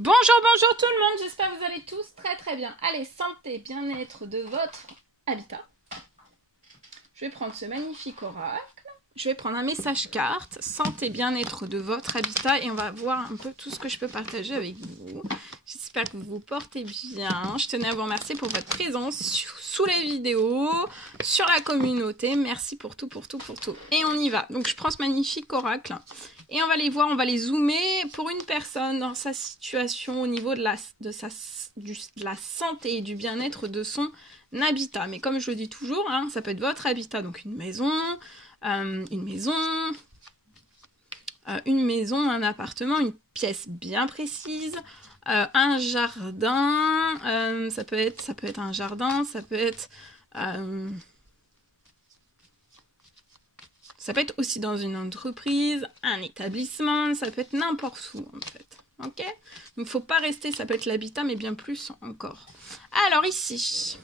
Bonjour, bonjour tout le monde, j'espère que vous allez tous très bien. Allez, santé, bien-être de votre habitat. Je vais prendre ce magnifique oracle. Je vais prendre un message carte, santé, bien-être de votre habitat, et on va voir un peu tout ce que je peux partager avec vous. J'espère que vous vous portez bien. Je tenais à vous remercier pour votre présence sous les vidéos, sur la communauté. Merci pour tout. Et on y va. Donc je prends ce magnifique oracle. Et on va les voir, on va les zoomer pour une personne dans sa situation au niveau de la santé et du bien-être de son habitat. Mais comme je le dis toujours, hein, ça peut être votre habitat, donc une maison, un appartement, une pièce bien précise, un jardin, ça peut être un jardin, ça peut être aussi dans une entreprise, un établissement, ça peut être n'importe où en fait. Ok? Donc faut pas rester, ça peut être l'habitat, mais bien plus encore. Alors ici,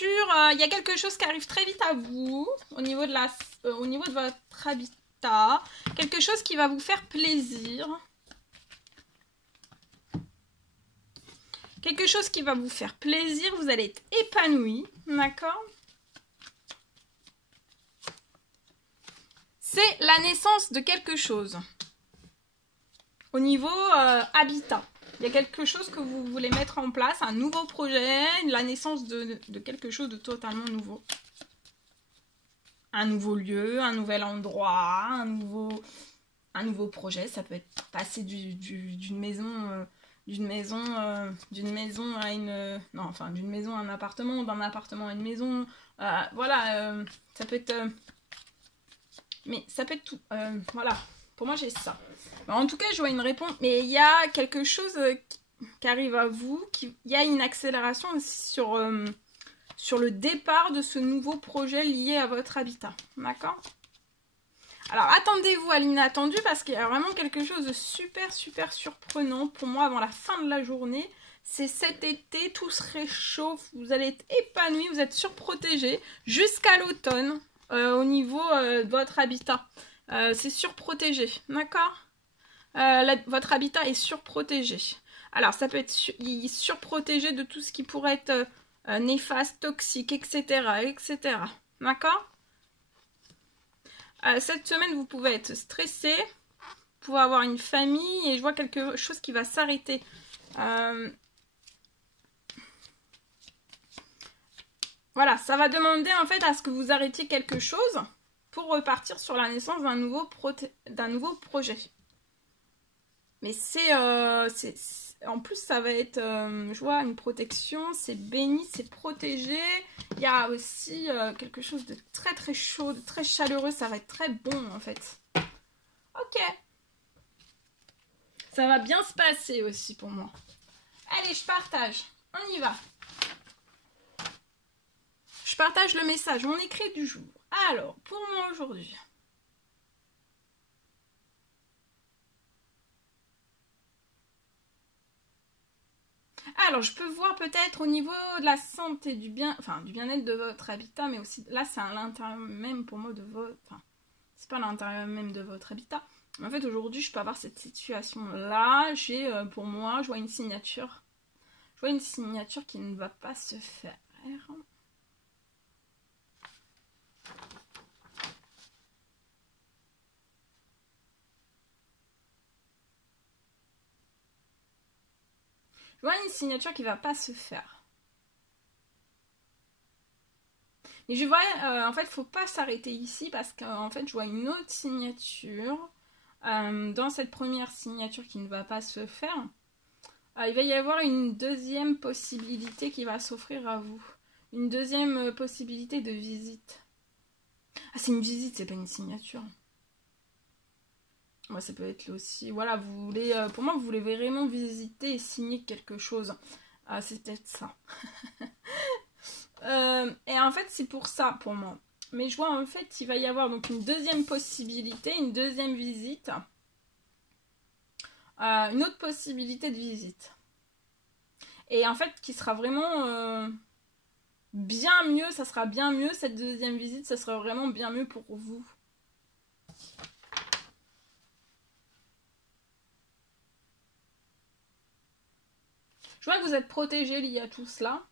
il y a quelque chose qui arrive très vite à vous, au niveau de votre habitat, quelque chose qui va vous faire plaisir. Quelque chose qui va vous faire plaisir, vous allez être épanoui, d'accord? C'est la naissance de quelque chose. Au niveau habitat, il y a quelque chose que vous voulez mettre en place, un nouveau projet, la naissance de quelque chose de totalement nouveau. Un nouveau lieu, un nouvel endroit, un nouveau projet. Ça peut être passer d'une maison à un appartement, d'un appartement à une maison. Voilà, ça peut être... mais ça peut être tout. Voilà, pour moi j'ai ça. En tout cas, je vois une réponse, mais il y a quelque chose qui arrive à vous, il y a une accélération aussi sur le départ de ce nouveau projet lié à votre habitat. D'accord? Alors, attendez-vous à l'inattendu parce qu'il y a vraiment quelque chose de super surprenant pour moi avant la fin de la journée. C'est cet été, tout se réchauffe, vous allez être épanoui, vous êtes surprotégé jusqu'à l'automne au niveau de votre habitat. C'est surprotégé, d'accord? Votre habitat est surprotégé. Alors, ça peut être surprotégé de tout ce qui pourrait être néfaste, toxique, etc. D'accord? Cette semaine, vous pouvez être stressé, vous pouvez avoir une famille, et je vois quelque chose qui va s'arrêter. Voilà, ça va demander en fait à ce que vous arrêtiez quelque chose pour repartir sur la naissance d'un nouveau projet. Mais en plus ça va être, je vois une protection, c'est béni, c'est protégé. Il y a aussi quelque chose de très chaud, de très chaleureux, ça va être très bon en fait. Ok. Ça va bien se passer aussi pour moi. Allez, je partage. On y va. Je partage le message, mon écrit du jour. Alors, pour moi aujourd'hui. Alors, je peux voir peut-être au niveau de la santé, du bien-être de votre habitat, mais aussi, là, c'est à l'intérieur même pour moi de votre... Enfin, c'est pas à l'intérieur même de votre habitat. Mais en fait, aujourd'hui, je peux avoir cette situation-là. Pour moi, je vois une signature. Je vois une signature qui ne va pas se faire. Je vois une signature qui ne va pas se faire. Et je vois, en fait, il ne faut pas s'arrêter ici parce qu'en fait, je vois une autre signature. Dans cette première signature qui ne va pas se faire, il va y avoir une deuxième possibilité qui va s'offrir à vous. Une deuxième possibilité de visite. Ah, c'est une visite, c'est pas une signature. Moi, ça peut être aussi... Voilà, vous voulez... pour moi, vous voulez vraiment visiter et signer quelque chose. C'est peut-être ça. Et en fait, c'est pour ça, pour moi. Mais je vois, en fait, il va y avoir donc une deuxième possibilité, une deuxième visite. Une autre possibilité de visite. Et en fait, qui sera vraiment... bien mieux, ça sera bien mieux, cette deuxième visite, ça sera vraiment bien mieux pour vous. Je vois que vous êtes protégé lié à tout cela.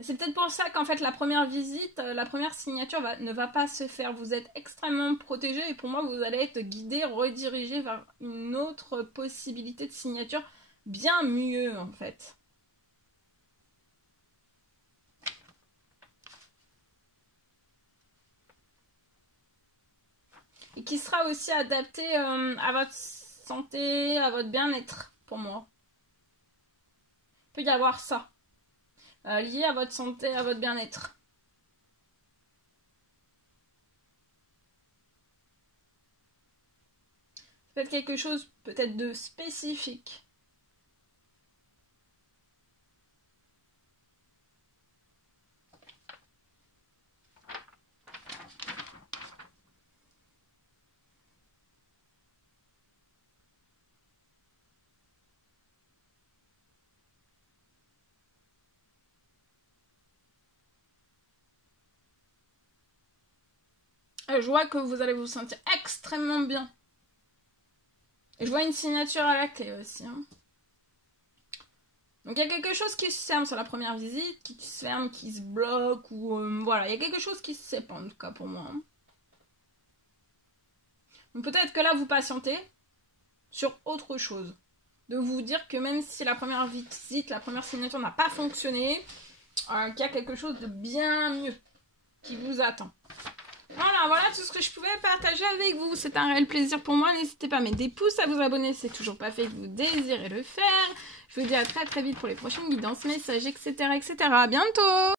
C'est peut-être pour ça qu'en fait la première visite, la première signature ne va pas se faire. Vous êtes extrêmement protégé et pour moi vous allez être guidé, redirigé vers une autre possibilité de signature bien mieux en fait. Et qui sera aussi adapté à votre santé, à votre bien-être pour moi. Il peut y avoir ça. Lié à votre santé, à votre bien-être. Peut-être quelque chose peut-être de spécifique. Je vois que vous allez vous sentir extrêmement bien. Et je vois une signature à la clé aussi. Hein. Donc il y a quelque chose qui se ferme sur la première visite, qui se ferme, qui se bloque, ou voilà, il y a quelque chose qui se sépare en tout cas pour moi. Hein. Donc peut-être que là vous patientez sur autre chose. De vous dire que même si la première visite, la première signature n'a pas fonctionné, qu'il y a quelque chose de bien mieux qui vous attend. Voilà tout ce que je pouvais partager avec vous. C'est un réel plaisir pour moi. N'hésitez pas à mettre des pouces, à vous abonner si c'est toujours pas fait et que vous désirez le faire. Je vous dis à très vite pour les prochaines guidances, messages, etc. À bientôt!